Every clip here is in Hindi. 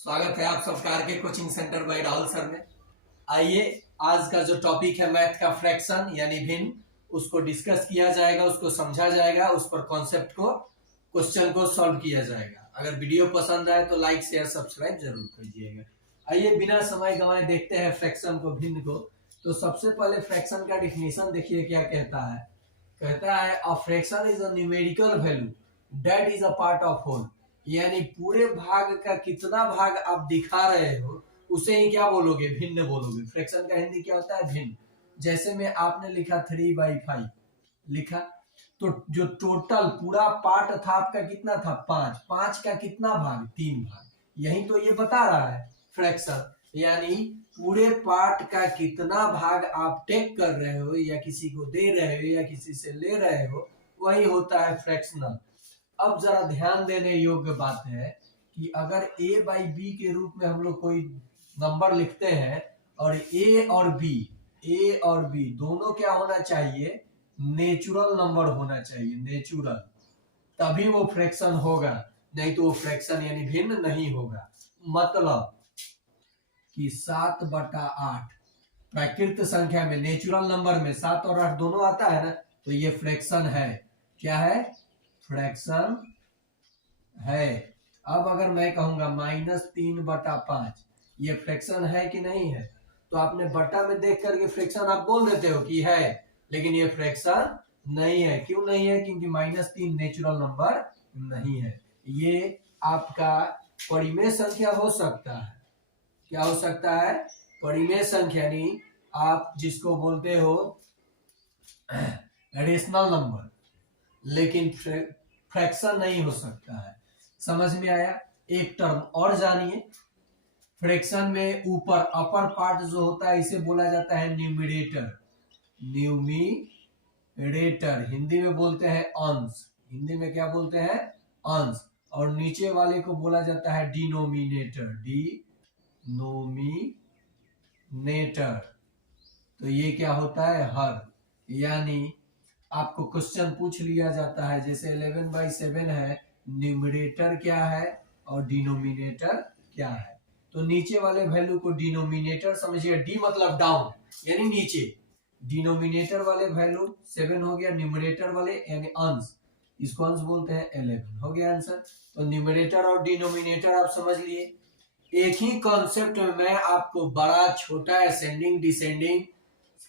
स्वागत है आप सबका R K coaching centre by Rahul sir में। आइए आज का जो टॉपिक है मैथ का फ्रैक्शन यानी भिन्न, उसको डिस्कस किया जाएगा, उसको समझा जाएगा, उस पर कॉन्सेप्ट को क्वेश्चन को सॉल्व किया जाएगा। अगर वीडियो पसंद आए तो लाइक शेयर सब्सक्राइब जरूर कीजिएगा। आइए बिना समय गंवाए देखते हैं फ्रैक्शन को, भिन्न को। तो सबसे पहले फ्रैक्शन का डिफिनेशन देखिए क्या कहता है। कहता है a fraction is a numerical value that is a part of whole, यानी पूरे भाग का कितना भाग आप दिखा रहे हो उसे ही क्या बोलोगे, भिन्न बोलोगे। फ्रैक्शन का हिंदी क्या होता है, भिन्न। जैसे में आपने लिखा 3/5 लिखा, तो जो टोटल पूरा पार्ट था आपका कितना था, 5। 5 का कितना भाग, 3 भाग। यही तो ये बता रहा है फ्रैक्शन, यानी पूरे पार्ट का कितना भाग आप टेक कर रहे हो या किसी को दे रहे हो या किसी से ले रहे हो, वही होता है फ्रैक्शनल। अब जरा ध्यान देने योग्य बात है कि अगर a/b के रूप में हम लोग कोई नंबर लिखते हैं और ए और बी दोनों क्या होना चाहिए, नेचुरल नंबर होना चाहिए, नेचुरल, तभी वो फ्रैक्शन होगा, नहीं तो वो फ्रैक्शन यानी भिन्न नहीं होगा। मतलब कि 7/8 प्राकृत संख्या में, नेचुरल नंबर में 7 और 8 दोनों आता है ना, तो ये फ्रैक्शन है। क्या है, फ्रैक्शन है। अब अगर मैं कहूंगा -3/5, ये फ्रैक्शन है कि नहीं है, तो आपने बटा में देख करके फ्रैक्शन आप बोल देते हो कि है, लेकिन ये फ्रैक्शन नहीं है। क्यों नहीं है, क्योंकि -3 नेचुरल नंबर नहीं है। ये आपका परिमेय संख्या हो सकता है। क्या हो सकता है, परिमेय संख्या, यानी आप जिसको बोलते हो रेशनल नंबर, लेकिन फ्रैक्शन नहीं हो सकता है। समझ में आया। एक टर्म और जानिए, फ्रैक्शन में ऊपर अपर पार्ट जो होता है इसे बोला जाता है न्यूमरेटर। न्यूमरेटर हिंदी में बोलते हैं अंश, हिंदी में क्या बोलते हैं, अंश। और नीचे वाले को बोला जाता है डिनोमिनेटर, डिनोमिनेटर। तो ये क्या होता है, हर। यानी आपको क्वेश्चन पूछ लिया जाता है, जैसे 11/7 है, न्यूमरेटर क्या है और डिनोमिनेटर क्या है। तो नीचे वाले वैल्यू को डिनोमिनेटर समझिए, डी मतलब डाउन यानी नीचे, डिनोमिनेटर वाले वैल्यू 7 हो गया, न्यूमरेटर वाले यानी अंश, इसको अंश बोलते हैं 11, हो गया आंसर। तो न्यूमरेटर और डिनोमिनेटर आप समझ लिए। एक ही कॉन्सेप्ट में मैं आपको बड़ा छोटा, ascending descending,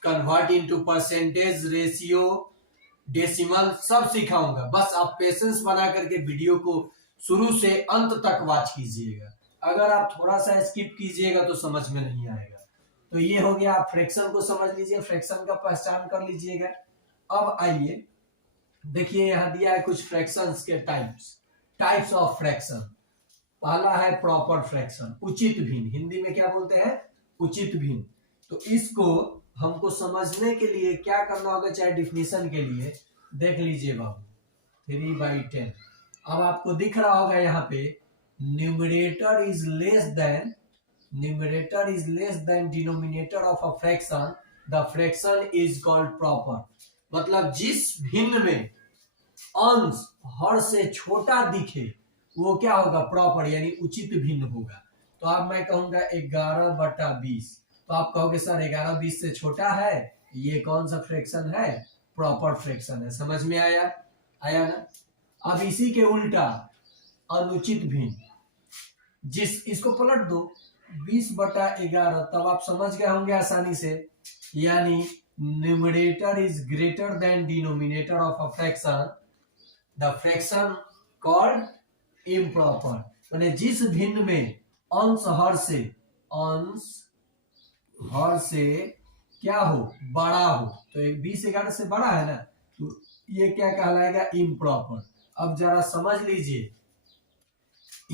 convert into percentage, ratio, decimal सब सिखाऊंगा। बस आप पेशेंस बना करके वीडियो को शुरू से अंत तक वॉच कीजिएगा। अगर आप थोड़ा सा स्किप कीजिएगा तो समझ में नहीं आएगा। तो ये हो गया, आप फ्रैक्शन को समझ लीजिए, फ्रैक्शन का पहचान कर लीजिएगा। अब आइए देखिए, यहां दिया है कुछ फ्रैक्शंस के टाइप्स ऑफ फ्रैक्शन। पहला है प्रॉपर फ्रैक्शन, उचित भिन्न, हिंदी में क्या बोलते हैं, उचित भिन्न। तो इसको हमको समझने के लिए क्या करना होगा, चाहे डिफिनीशन के लिए देख लीजिए बाबू, 3/10। अब आपको दिख रहा होगा यहाँ पे numerator is less than denominator of a fraction, the fraction is called proper. मतलब जिस भिन्न में अंश हर से छोटा दिखे वो क्या होगा, प्रॉपर यानी उचित भिन्न होगा। तो अब मैं कहूंगा 11/20, तो आप कहोगे सर 11/20 से छोटा है, ये कौन सा फ्रैक्शन है, प्रॉपर फ्रैक्शन है। समझ में आया ना। अब इसी के उल्टा अनुचित भिन्न, इसको पलट दो 20/11, तब आप समझ गए होंगे आसानी से। यानी numerator is greater than denominator of a fraction, the fraction called improper. यानी जिस भिन्न में अंश हर से क्या हो, बड़ा हो, तो 20/11 से बड़ा है ना, तो ये क्या कहलाएगा, इम्प्रॉपर। अब जरा समझ लीजिए,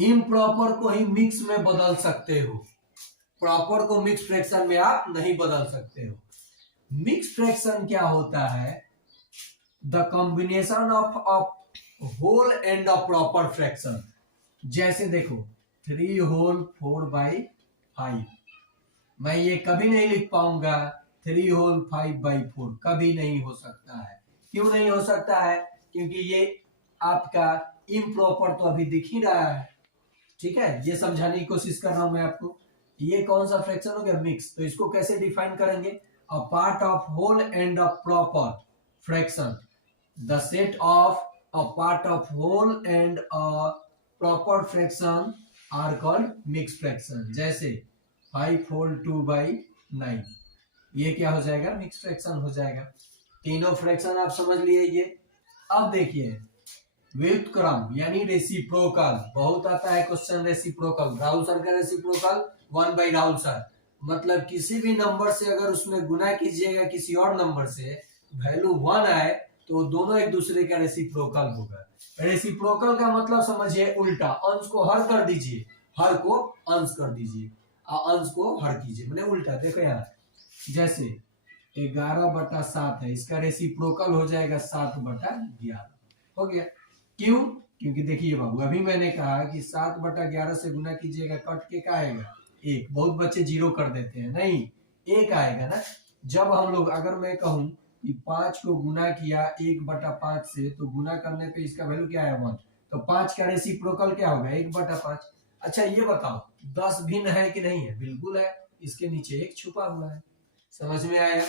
इम्प्रॉपर को ही मिक्स में बदल सकते हो, प्रॉपर को मिक्स फ्रैक्शन में आप नहीं बदल सकते हो। मिक्स फ्रैक्शन क्या होता है, the combination of whole and of proper fraction. जैसे देखो 3/4/5, मैं ये कभी नहीं लिख पाऊंगा 3/5/4, कभी नहीं हो सकता है। क्यों नहीं हो सकता है, क्योंकि ये आपका इम्प्रॉपर तो अभी दिख ही रहा है। ठीक है, ये समझाने की कोशिश कर रहा हूं मैं आपको। ये कौन सा फ्रैक्शन हो गया? मिक्स। तो इसको कैसे डिफाइन करेंगे? A part of whole and a proper fraction, the set of a part of whole and a proper fraction are called mix fraction. जैसे 5 होल 2/9, ये क्या हो जाएगा? मिक्स फ्रैक्शन हो जाएगा। तीनों फ्रैक्शन आप समझ लिए ये। अब देखिए व्युत्क्रम यानी रेसिप्रोकल, बहुत आता है क्वेश्चन रेसिप्रोकल। राहुल सर का रेसिप्रोकल 1 बाई राहुल सर, मतलब किसी भी नंबर से अगर उसमें गुना कीजिएगा किसी और नंबर से, वैल्यू 1 आए तो दोनों एक दूसरे का रेसिप्रोकल होगा। रेसिप्रोकल का मतलब समझिए उल्टा, अंश को हर कर दीजिए, हर को अंश कर दीजिए, अंश को हर कीजिए, मैंने उल्टा। देखो यहाँ जैसे 11/7 है, इसका रेसिप्रोकल हो जाएगा 7/11, हो गया। क्यों? क्योंकि देखिए बाबू, अभी मैंने कहा कि 7/11 से गुना कीजिएगा, कट के क्या आएगा? 1। बहुत बच्चे 0 कर देते हैं, नहीं 1 आएगा ना। जब हम लोग, अगर मैं कहूं कि 5 को गुना किया 1/5 से, तो गुना करने पे इसका वैल्यू क्या है? 1। तो 5 का रेसिप्रोकल क्या होगा? 1/5। अच्छा ये बताओ 10 भिन्न है कि नहीं है? बिल्कुल है, इसके नीचे 1 छुपा हुआ है। समझ में आया?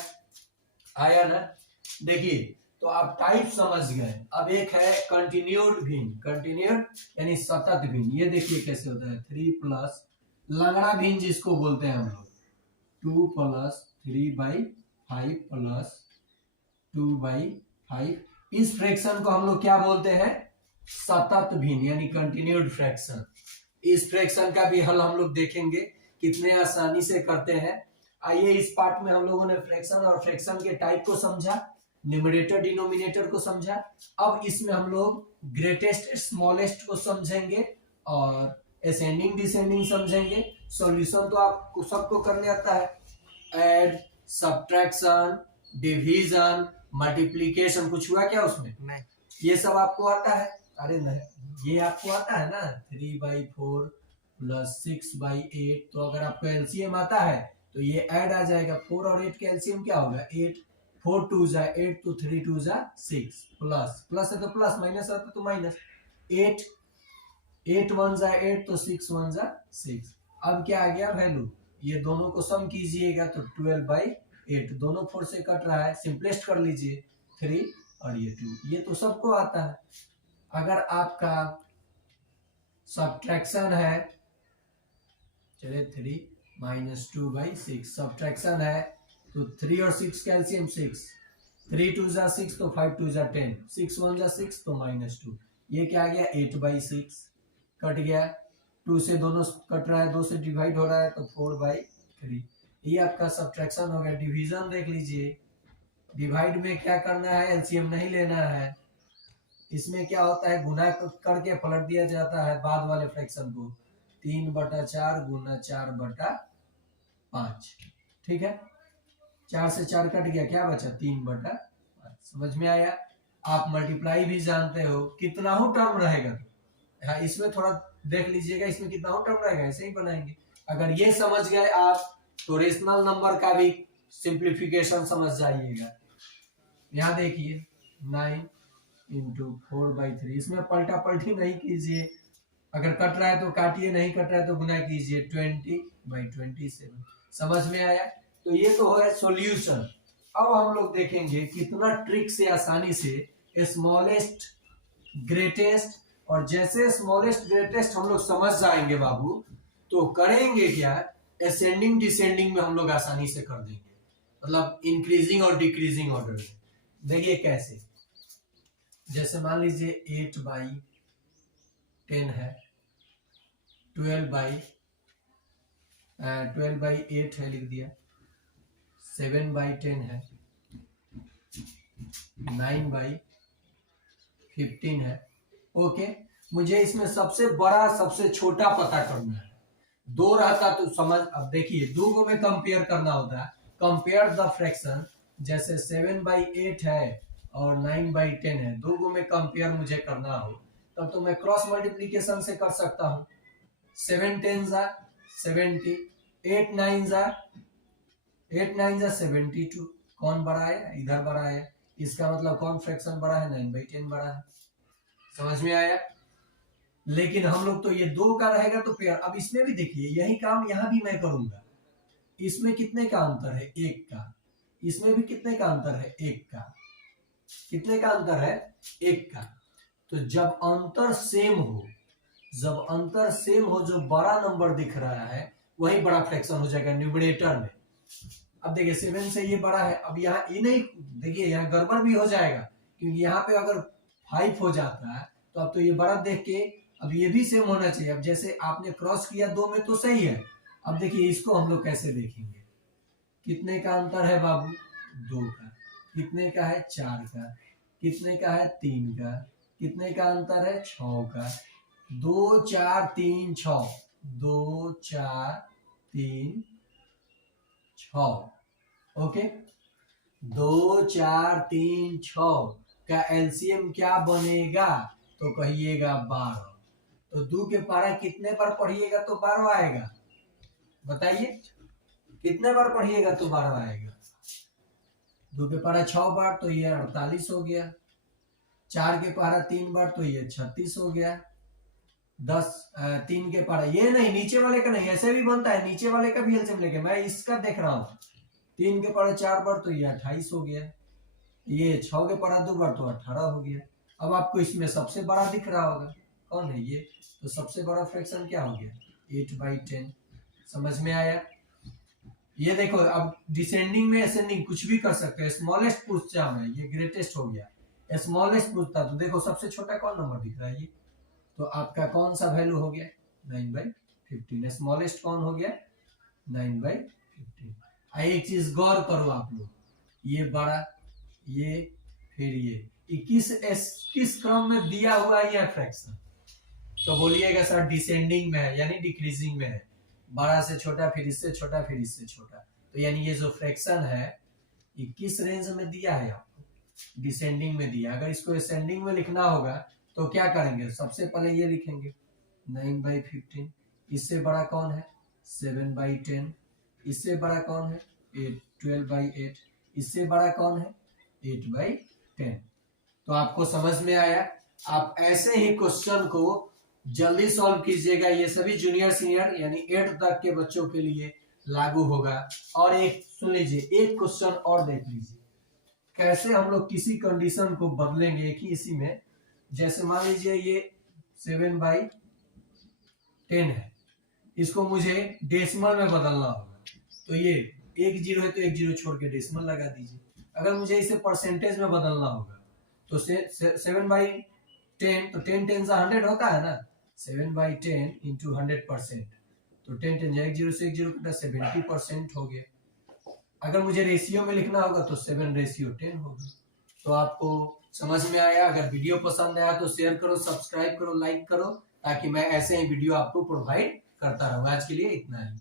आया ना? देखिए तो आप टाइप समझ गए। अब एक है कंटिन्यूड भिन्न, कंटिन्यूड यानी सतत भिन्न। ये देखिए कैसे होता है, 3 प्लस लंगड़ा भिन्न जिसको बोलते हैं हम लोग, 2 प्लस 3/5 प्लस 2/5। इस फ्रैक्शन को हम लोग क्या बोलते हैं? सतत भिन्न यानी कंटिन्यूड फ्रैक्शन। इस फ्रैक्शन का भी हल हम लोग देखेंगे कितने आसानी से करते हैं। आइए इस पार्ट में हम लोगों ने फ्रैक्शन और फ्रैक्शन के टाइप को समझा, न्यूमरेटर डिनोमिनेटर को समझा। अब इसमें हम लोग ग्रेटेस्ट स्मॉलेस्ट को समझेंगे और असेंडिंग डिसेंडिंग समझेंगे। सॉल्यूशन तो आपको सबको करने आता है, ऐड, सब्ट्रैक्शन, डिवीजन, मल्टीप्लिकेशन। कुछ हुआ क्या उसमें? नहीं, ये सब आपको आता है? अरे नहीं, ये आपको आता है ना, 3/4 प्लस 6/8। तो अगर आपको एलसीएम आता है तो ये ऐड आ जाएगा। 4 और 8 का एलसीएम क्या होगा? 8। 4 2 जा 8, तो 3 2 जा 6, प्लस प्लस है तो प्लस, माइनस है तो माइनस। 8 8 1 जा 8, तो 6 1 जा 6। अब क्या आ गया? वैल्यू। ये दोनों को सम कीजिएगा तो 12/8, दोनों 4 से कट रहा है, सिंपलेस्ट कर लीजिए 3 और ये 2। ये तो सबको आता है। अगर आपका सब्ट्रैक्शन है, चलिए 3 माइनस 2/6 सब्ट्रैक्शन है, तो 3 और 6 कैल्सियम 6, 3 2 जा 6, तो 5 2 जा 10, 6 1 जा 6, तो -2। ये क्या आ गया? 8/6 कट गया। 2 से दोनों कट रहा है, 2 से डिवाइड हो रहा है, तो 4/3। ये आपका सब्ट्रैक्शन हो गया। डिवीजन देख लीजिए, डिवाइड में क्या करना है? एलसीएम नहीं लेना है। इसमें क्या होता है? गुना करके पलट दिया जाता है बाद वाले फ्रैक्शन को, 3/4 गुना 4/5। ठीक है, 4 से 4 कट गया, क्या बचा? 3/5। समझ में आया? आप मल्टीप्लाई भी जानते हो, कितना हो टर्म रहेगा। हाँ, इसमें थोड़ा देख लीजिएगा, इसमें कितना हो टर्म रहेगा, ऐसे ही बनाएंगे। अगर ये समझ गए आप तो रेशनल नंबर का भी सिंप्लीफिकेशन समझ जाइएगा। यहाँ देखिए 9 × 4/3, इसमें पलटा पलटी नहीं कीजिए। अगर कट रहा है तो काटिए, नहीं कट रहा है तो गुना कीजिए, 20/27। समझ में आया? तो ये तो है सॉल्यूशन। अब हम लोग देखेंगे कितना ट्रिक से आसानी से स्मॉलेस्ट ग्रेटेस्ट, और जैसे स्मॉलेस्ट ग्रेटेस्ट हम लोग समझ जाएंगे बाबू, तो करेंगे क्या? असेंडिंग डिसेंडिंग में हम लोग आसानी से कर देंगे, मतलब इंक्रीजिंग और डिक्रीजिंग ऑर्डर में। देखिए कैसे, जैसे मान लीजिए 8/10 है, 12/8 है, लिख दिया। 7/10 है, 9/15 है। ओके, मुझे इसमें सबसे बड़ा सबसे छोटा पता करना है। 2 रहता तो समझ, अब देखिए 2 को में कंपेयर करना होता है, कंपेयर द फ्रैक्शन। जैसे 7/8 है और 9/10 है, 2 को में कंपेयर मुझे करना हो, तब तो मैं क्रॉस मल्टीप्लीकेशन से कर सकता हूँ। 7 10 जा 70, 8 9 जा 72। कौन बड़ा है? इधर बड़ा है, इसका मतलब कौन फ्रैक्शन बड़ा है? 9/10 बड़ा है। समझ में आया? लेकिन हम लोग तो ये 2 का रहेगा तो पेयर। अब इसमें भी देखिए यही काम यहाँ भी मैं करूंगा। इसमें कितने का अंतर है? 1 का। इसमें भी कितने का अंतर है? 1 का। कितने का अंतर है? 1 का। तो जब अंतर सेम हो, जब अंतर सेम हो, जो बड़ा नंबर दिख रहा है वही बड़ा फ्रैक्शन हो जाएगा न्यूमरेटर में। अब देखिए 7 से ये बड़ा है। अब यहाँ ये नहीं, देखिए यहाँ गड़बड़ भी हो जाएगा, क्योंकि यहाँ पे अगर 5 हो जाता है तो अब तो ये बड़ा देख के अब ये भी सेम होना चाहिए। अब जैसे आपने क्रॉस किया 2 में तो सही है। अब देखिए इसको हम लोग कैसे देखेंगे? कितने का अंतर है बाबू? 2 का। कितने का है? 4 का। कितने का है? 3 का। कितने का अंतर है? 6 का। 2 4 3 6। 2 4 3 6। ओके, 2 4 3 6 का एलसीएम क्या बनेगा? तो कहिएगा 12। तो 2 के पारा कितने बार पढ़िएगा तो 12 आएगा? बताइए कितने बार पढ़िएगा तो 12 आएगा? 2 के पारा 6 बार तो ये 48 हो गया। 4 के पारा 3 बार तो ये 36 हो गया। 3 के पारा ये नहीं, नीचे वाले का नहीं, ऐसे भी बनता है, नीचे वाले का भी एलसीएम लेके मैं इसका देख रहा हूँ। 3 के पारा 4 बार तो ये 28 हो गया। ये 6 के पारा 2 बार तो 18 हो गया। अब आपको इसमें सबसे बड़ा दिख रहा होगा, कौन है ये? तो सबसे बड़ा फ्रैक्शन क्या हो गया? 8/10। समझ में आया? ये देखो, अब डिसेंडिंग में असेंडिंग कुछ भी कर सकते हैं। स्मॉलेस्ट पूछता है, ये ग्रेटेस्ट हो गया। स्मॉलेस्ट पूछता तो देखो सबसे छोटा कौन नंबर दिख रहा है? ये तो आपका कौन सा वैल्यू हो गया? 9/15। स्मॉलेस्ट कौन हो गया? 9/15। एक चीज गौर करो आप लोग, ये बड़ा, ये फिर ये किस क्रम में दिया हुआ है यह फ्रैक्शन? तो बोलिएगा सर डिसेंडिंग में है, यानी डिक्रीजिंग में है। बड़ा से छोटा, फिर इससे छोटा, फिर इससे छोटा। तो यानी ये जो फ्रैक्शन है ये किस रेंज में दिया है आपको? डिसेंडिंग में दिया। अगर इसको असेंडिंग में लिखना होगा तो क्या करेंगे? सबसे पहले ये लिखेंगे 9/15। इससे बड़ा कौन है? 7/10। इससे बड़ा कौन है? 12/8। इससे बड़ा कौन है? 8/10। तो आपको समझ में आया? आप ऐसे ही क्वेश्चन को जल्दी सॉल्व कीजिएगा। ये सभी जूनियर सीनियर यानी 8 तक के बच्चों के लिए लागू होगा। और एक सुन लीजिए, एक क्वेश्चन और देख लीजिए कैसे हम लोग किसी कंडीशन को बदलेंगे एक ही इसी में। जैसे मान लीजिए ये 7/10 है, इसको मुझे डेसिमल में बदलना होगा। तो ये 1 0 है तो 1 0 छोड़ के डेसिमल लगा दीजिए। अगर मुझे इसे परसेंटेज में बदलना होगा तो 7/10 तो 10 10 से 100 होता है ना। 7/10 इंटू 100%। तो 10 10 1 0 से 1 0 कटा 70% हो गया। अगर मुझे रेशियो में लिखना होगा तो 7/10 होगा। तो आपको समझ में आया? अगर वीडियो पसंद आया तो शेयर करो, सब्सक्राइब करो, लाइक करो, ताकि मैं ऐसे ही वीडियो आपको प्रोवाइड करता रहूं। आज के लिए इतना ही।